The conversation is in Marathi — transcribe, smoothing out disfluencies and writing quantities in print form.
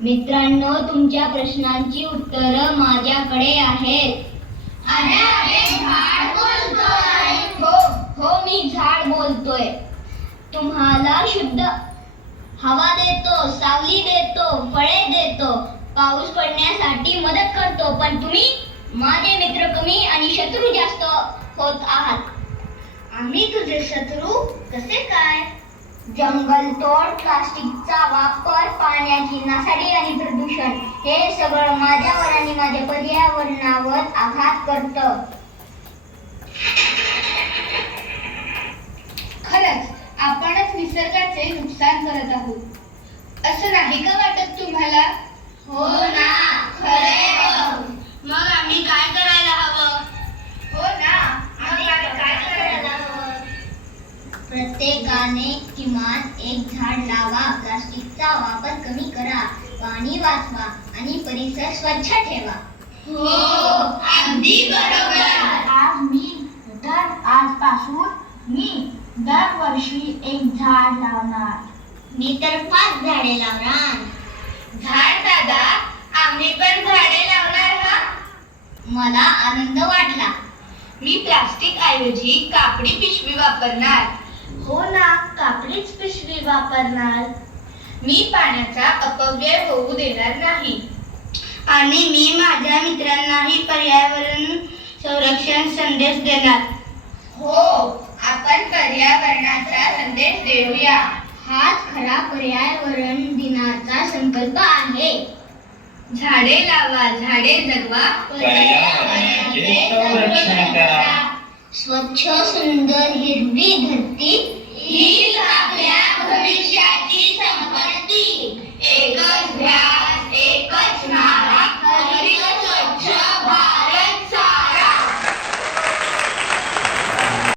मित्रांनो, तुमच्या प्रश्नांची उत्तरं माझ्याकडे आहेत. हो, मी झाड बोलतोय. तुम्हाला शुद्ध हवा देतो, सावली देतो, फळे देतो, पाऊस पडण्यासाठी मदत करतो. पण तुम्ही माझे मित्र कमी आणि शत्रू जास्त होत आहात. आम्ही तुझे शत्रू कसे काय? जंगलतोड, प्लास्टिकचा वापर, पाण्याची नासाडी आणि प्रदूषण हे सगळं माझ्यावर आणि माझ्या पर्यावरणावर आघात करतं. खरंच आपणच निसर्गाचे नुकसान करत आहोत. असं नाही का वाटत तुम्हाला? हो ना, खरंय. मग आम्ही काय करायला हवं? हो ना, काय करायला हवं? प्रत्येकाने किमान एक झाड लावा, प्लास्टिकचा वापर कमी करा, पाणी वाचवा आणि परिसर स्वच्छ ठेवा. हो, अगदी बरोबर. आजपासून मी दरवर्षी एक झाड लावणार. मी तर 5 झाडे लावणार. झाड दादा, आम्ही पण झाडे लावणार हा. मला आनंद वाटला. मी प्लास्टिक ऐवजी कापडी पिशवी वापरणार. हो ना, कापडीच पिशवी वापरणार. मी पाण्याचा अपव्यय होऊ देणार नाही. आणि मी माझ्या मित्रांनाही पर्यावरण संरक्षण संदेश देणार. हो, आपण पर्यावरणाचा संदेश देऊया. हाच खरा पर्यावरण दिनाचा संकल्प आहे. झाडे लावा, झाडे जगवा, पर्यावरणाचे संरक्षण करा. स्वच्छ सुंदर हिरवी धरती हीच